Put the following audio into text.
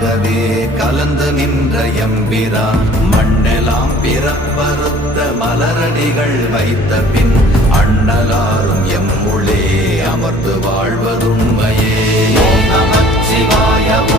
ஆகவே கலந்து நின்ற எம்பிரான் மண்ணெலாம் பிறப்பறுத்த மலரடிகள் வைத்த பின் அண்ணலாரும் எம்முளே அமர்ந்து வாழ்வதுண்மையே.